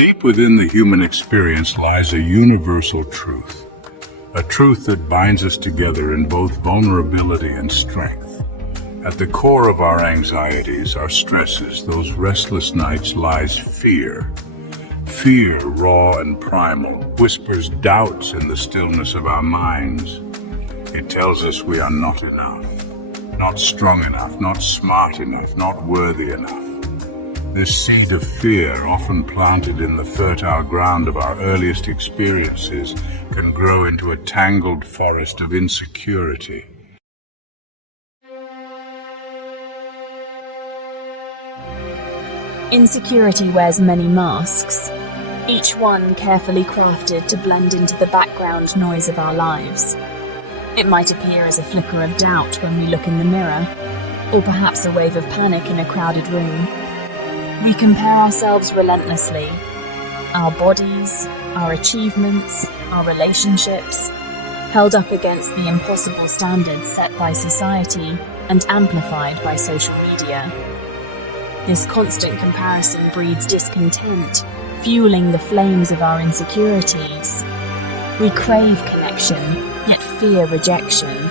Deep within the human experience lies a universal truth, a truth that binds us together in both vulnerability and strength. At the core of our anxieties, our stresses, those restless nights lies fear. Fear, raw and primal, whispers doubts in the stillness of our minds. It tells us we are not enough, not strong enough, not smart enough, not worthy enough. This seed of fear, often planted in the fertile ground of our earliest experiences, can grow into a tangled forest of insecurity. Insecurity wears many masks, each one carefully crafted to blend into the background noise of our lives. It might appear as a flicker of doubt when we look in the mirror, or perhaps a wave of panic in a crowded room. We compare ourselves relentlessly, our bodies, our achievements, our relationships, held up against the impossible standards set by society and amplified by social media. This constant comparison breeds discontent, fueling the flames of our insecurities. We crave connection, yet fear rejection.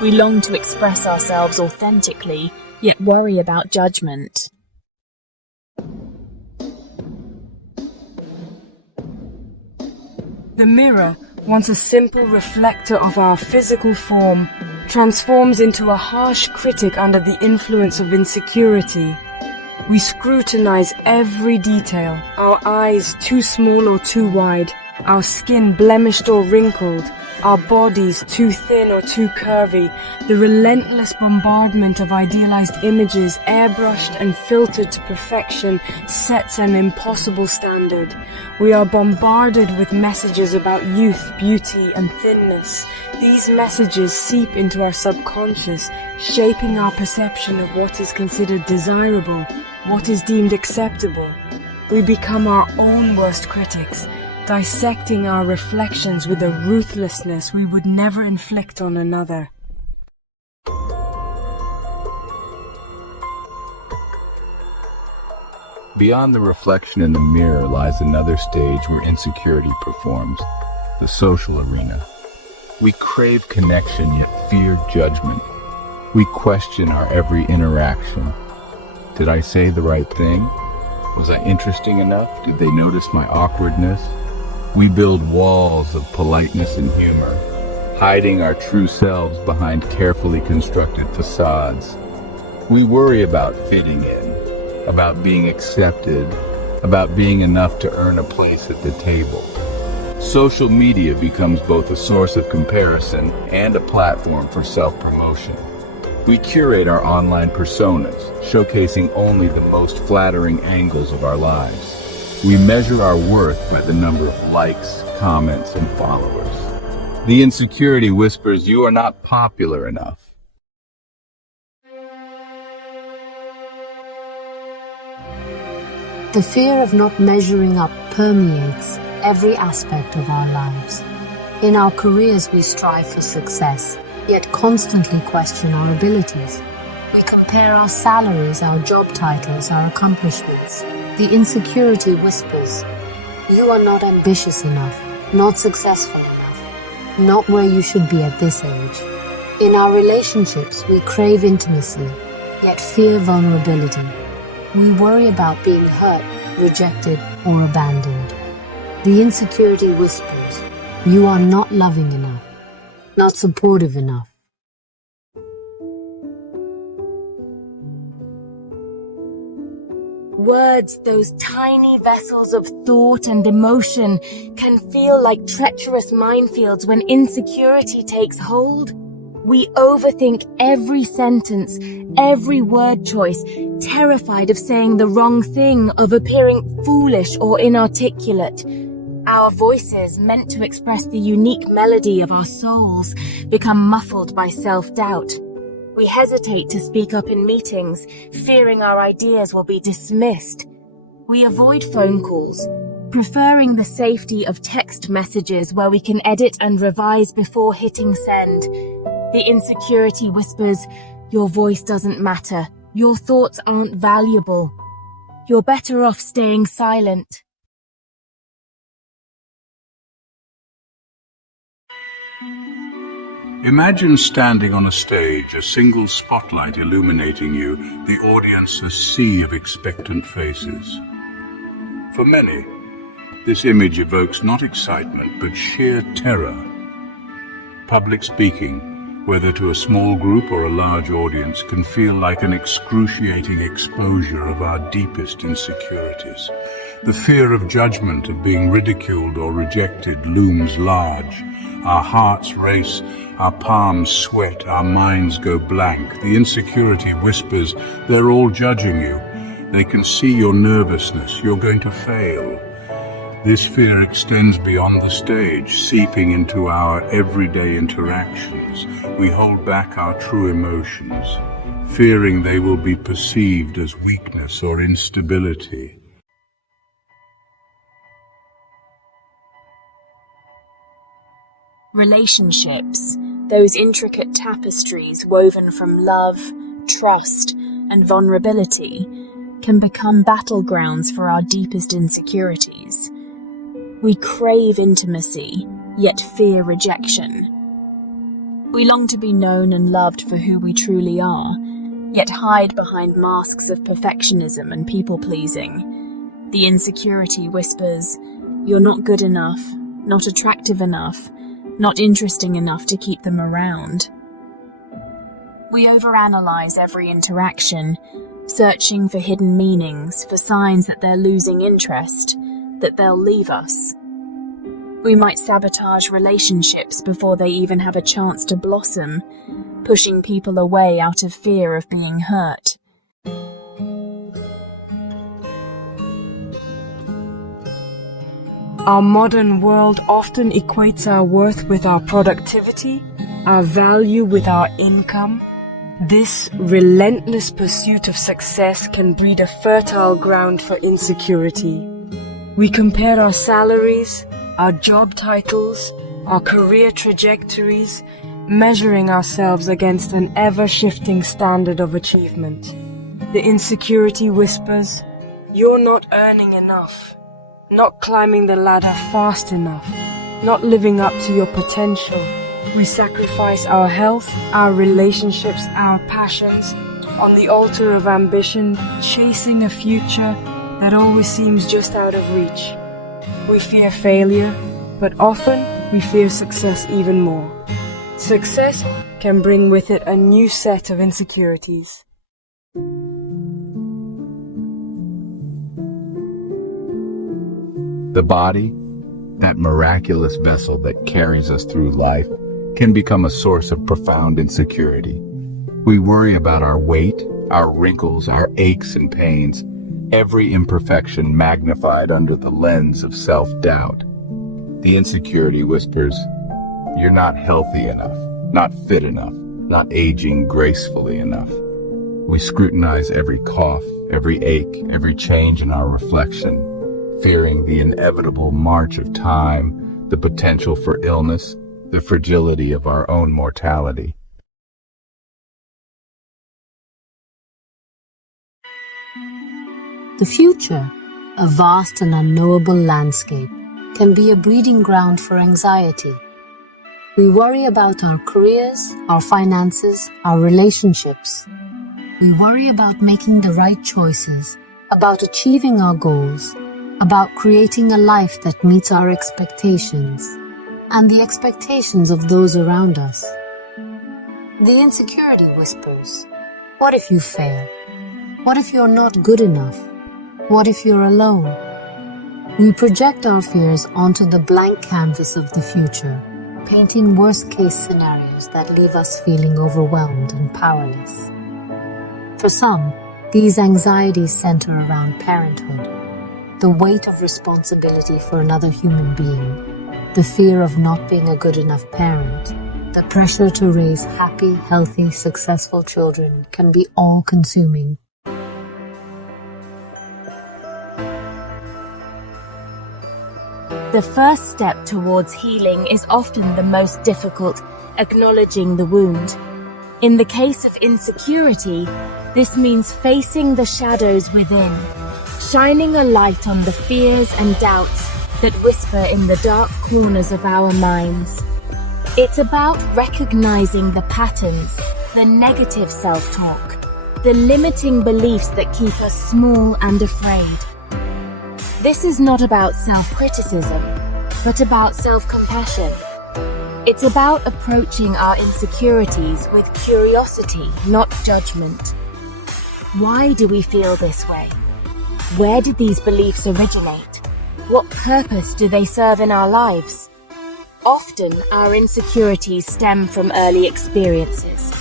We long to express ourselves authentically, yet worry about judgment. The mirror, once a simple reflector of our physical form, transforms into a harsh critic under the influence of insecurity. We scrutinize every detail, our eyes too small or too wide, our skin blemished or wrinkled, our bodies too thin or too curvy. The relentless bombardment of idealized images, airbrushed and filtered to perfection, sets an impossible standard. We are bombarded with messages about youth, beauty, and thinness. These messages seep into our subconscious, shaping our perception of what is considered desirable, what is deemed acceptable. We become our own worst critics, dissecting our reflections with a ruthlessness we would never inflict on another. Beyond the reflection in the mirror lies another stage where insecurity performs, the social arena. We crave connection yet fear judgment. We question our every interaction. Did I say the right thing? Was I interesting enough? Did they notice my awkwardness? We build walls of politeness and humor, hiding our true selves behind carefully constructed facades. We worry about fitting in, about being accepted, about being enough to earn a place at the table. Social media becomes both a source of comparison and a platform for self-promotion. We curate our online personas, showcasing only the most flattering angles of our lives. We measure our worth by the number of likes, comments, and followers. The insecurity whispers, "You are not popular enough." The fear of not measuring up permeates every aspect of our lives. In our careers, we strive for success, yet constantly question our abilities. We compare our salaries, our job titles, our accomplishments. The insecurity whispers, "You are not ambitious enough, not successful enough, not where you should be at this age." In our relationships, we crave intimacy, yet fear vulnerability. We worry about being hurt, rejected, or abandoned. The insecurity whispers, "You are not loving enough, not supportive enough." Words, those tiny vessels of thought and emotion, can feel like treacherous minefields when insecurity takes hold. We overthink every sentence, every word choice, terrified of saying the wrong thing, of appearing foolish or inarticulate. Our voices, meant to express the unique melody of our souls, become muffled by self-doubt. We hesitate to speak up in meetings, fearing our ideas will be dismissed. We avoid phone calls, preferring the safety of text messages where we can edit and revise before hitting send. The insecurity whispers, "Your voice doesn't matter. Your thoughts aren't valuable. You're better off staying silent." Imagine standing on a stage, a single spotlight illuminating you, the audience a sea of expectant faces. For many, this image evokes not excitement, but sheer terror. Public speaking, whether to a small group or a large audience, can feel like an excruciating exposure of our deepest insecurities. The fear of judgment, of being ridiculed or rejected, looms large. Our hearts race, our palms sweat, our minds go blank. The insecurity whispers, they're all judging you. They can see your nervousness, you're going to fail. This fear extends beyond the stage, seeping into our everyday interactions. We hold back our true emotions, fearing they will be perceived as weakness or instability. Relationships, those intricate tapestries woven from love, trust, and vulnerability, can become battlegrounds for our deepest insecurities. We crave intimacy, yet fear rejection. We long to be known and loved for who we truly are, yet hide behind masks of perfectionism and people-pleasing. The insecurity whispers, you're not good enough, not attractive enough, not interesting enough to keep them around. We overanalyze every interaction, searching for hidden meanings, for signs that they're losing interest, that they'll leave us. We might sabotage relationships before they even have a chance to blossom, pushing people away out of fear of being hurt. Our modern world often equates our worth with our productivity, our value with our income. This relentless pursuit of success can breed a fertile ground for insecurity. We compare our salaries, our job titles, our career trajectories, measuring ourselves against an ever-shifting standard of achievement. The insecurity whispers, you're not earning enough, not climbing the ladder fast enough, not living up to your potential. We sacrifice our health, our relationships, our passions on the altar of ambition, chasing a future that always seems just out of reach. We fear failure, but often we fear success even more. Success can bring with it a new set of insecurities. The body, that miraculous vessel that carries us through life, can become a source of profound insecurity. We worry about our weight, our wrinkles, our aches and pains, every imperfection magnified under the lens of self-doubt. The insecurity whispers, you're not healthy enough, not fit enough, not aging gracefully enough. We scrutinize every cough, every ache, every change in our reflection, fearing the inevitable march of time, the potential for illness, the fragility of our own mortality. The future, a vast and unknowable landscape, can be a breeding ground for anxiety. We worry about our careers, our finances, our relationships. We worry about making the right choices, about achieving our goals, about creating a life that meets our expectations and the expectations of those around us. The insecurity whispers, what if you fail? What if you're not good enough? What if you're alone? We project our fears onto the blank canvas of the future, painting worst-case scenarios that leave us feeling overwhelmed and powerless. For some, these anxieties center around parenthood, the weight of responsibility for another human being, the fear of not being a good enough parent, the pressure to raise happy, healthy, successful children can be all-consuming. The first step towards healing is often the most difficult, acknowledging the wound. In the case of insecurity, this means facing the shadows within, shining a light on the fears and doubts that whisper in the dark corners of our minds. It's about recognizing the patterns, the negative self-talk, the limiting beliefs that keep us small and afraid. This is not about self-criticism, but about self-compassion. It's about approaching our insecurities with curiosity, not judgment. Why do we feel this way? Where did these beliefs originate? What purpose do they serve in our lives? Often, our insecurities stem from early experiences,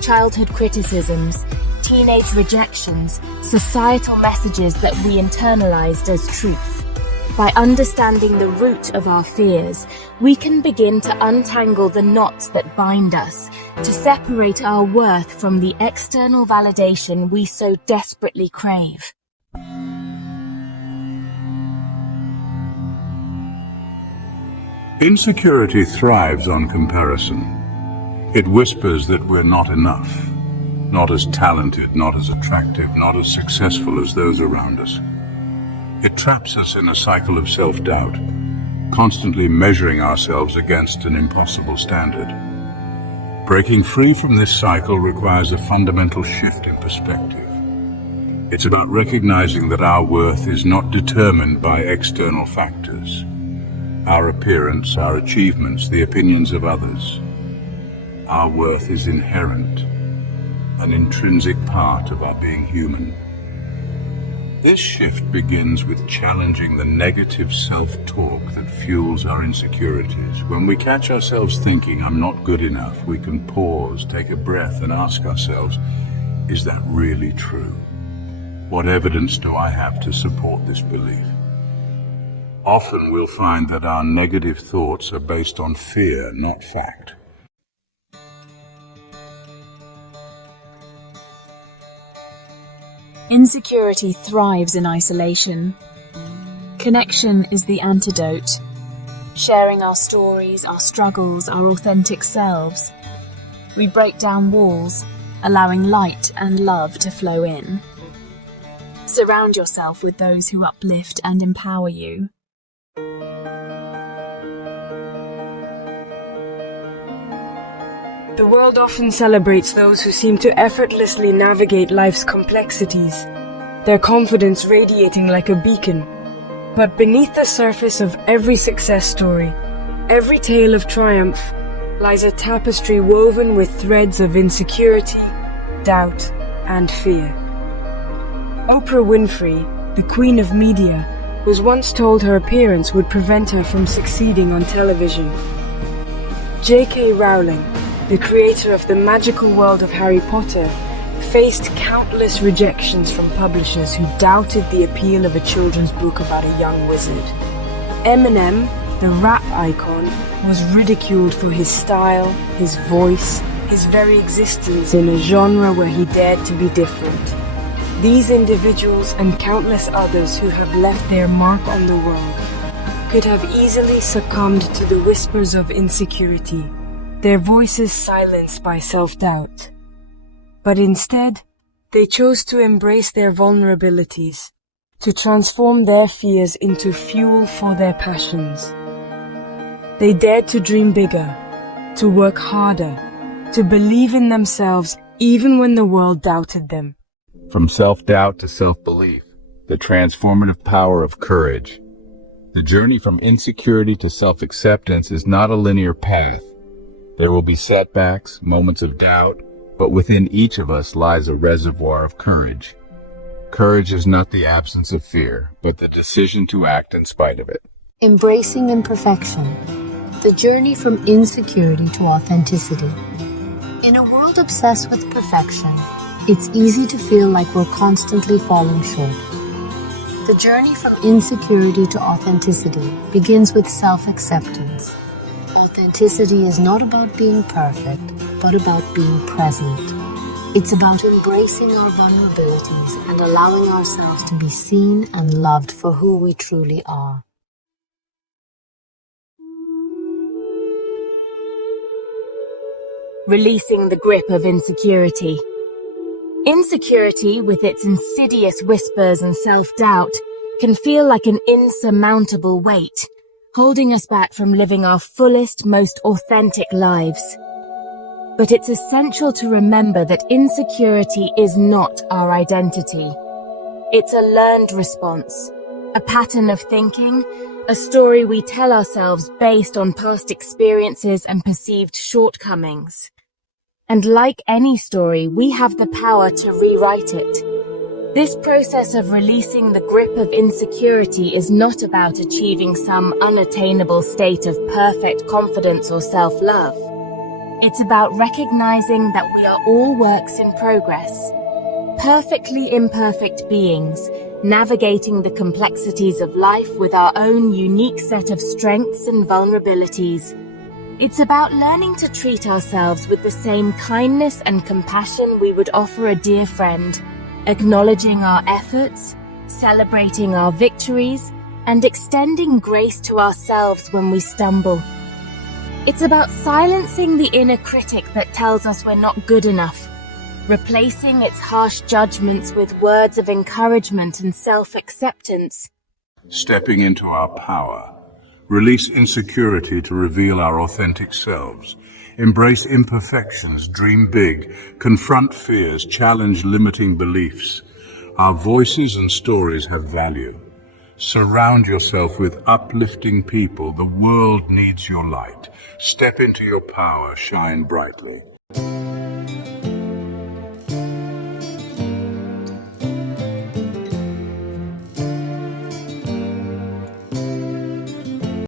childhood criticisms, teenage rejections, societal messages that we internalized as truth. By understanding the root of our fears, we can begin to untangle the knots that bind us, to separate our worth from the external validation we so desperately crave. Insecurity thrives on comparison. It whispers that we're not enough, not as talented, not as attractive, not as successful as those around us. It traps us in a cycle of self-doubt, constantly measuring ourselves against an impossible standard. Breaking free from this cycle requires a fundamental shift in perspective. It's about recognizing that our worth is not determined by external factors. Our appearance, our achievements, the opinions of others. Our worth is inherent, an intrinsic part of our being human. This shift begins with challenging the negative self-talk that fuels our insecurities. When we catch ourselves thinking, "I'm not good enough," we can pause, take a breath, and ask ourselves, is that really true? What evidence do I have to support this belief? Often we'll find that our negative thoughts are based on fear, not fact. Insecurity thrives in isolation. Connection is the antidote. Sharing our stories, our struggles, our authentic selves. We break down walls, allowing light and love to flow in. Surround yourself with those who uplift and empower you. The world often celebrates those who seem to effortlessly navigate life's complexities, their confidence radiating like a beacon. But beneath the surface of every success story, every tale of triumph, lies a tapestry woven with threads of insecurity, doubt, and fear. Oprah Winfrey, the queen of media, was once told her appearance would prevent her from succeeding on television. J.K. Rowling, the creator of the magical world of Harry Potter, faced countless rejections from publishers who doubted the appeal of a children's book about a young wizard. Eminem, the rap icon, was ridiculed for his style, his voice, his very existence in a genre where he dared to be different. These individuals and countless others who have left their mark on the world could have easily succumbed to the whispers of insecurity, their voices silenced by self-doubt. But instead, they chose to embrace their vulnerabilities, to transform their fears into fuel for their passions. They dared to dream bigger, to work harder, to believe in themselves even when the world doubted them. From self-doubt to self-belief, the transformative power of courage. The journey from insecurity to self-acceptance is not a linear path. There will be setbacks, moments of doubt, but within each of us lies a reservoir of courage. Courage is not the absence of fear, but the decision to act in spite of it. Embracing imperfection. The journey from insecurity to authenticity. In a world obsessed with perfection, it's easy to feel like we're constantly falling short. The journey from insecurity to authenticity begins with self-acceptance. Authenticity is not about being perfect, but about being present. It's about embracing our vulnerabilities and allowing ourselves to be seen and loved for who we truly are. Releasing the grip of insecurity. Insecurity, with its insidious whispers and self-doubt, can feel like an insurmountable weight, holding us back from living our fullest, most authentic lives. But it's essential to remember that insecurity is not our identity. It's a learned response, a pattern of thinking, a story we tell ourselves based on past experiences and perceived shortcomings. And like any story, we have the power to rewrite it. This process of releasing the grip of insecurity is not about achieving some unattainable state of perfect confidence or self-love. It's about recognizing that we are all works in progress, perfectly imperfect beings, navigating the complexities of life with our own unique set of strengths and vulnerabilities. It's about learning to treat ourselves with the same kindness and compassion we would offer a dear friend, acknowledging our efforts, celebrating our victories, and extending grace to ourselves when we stumble. It's about silencing the inner critic that tells us we're not good enough, replacing its harsh judgments with words of encouragement and self-acceptance. Stepping into our power. Release insecurity to reveal our authentic selves. Embrace imperfections, dream big, confront fears, challenge limiting beliefs. Our voices and stories have value. Surround yourself with uplifting people. The world needs your light. Step into your power, shine brightly.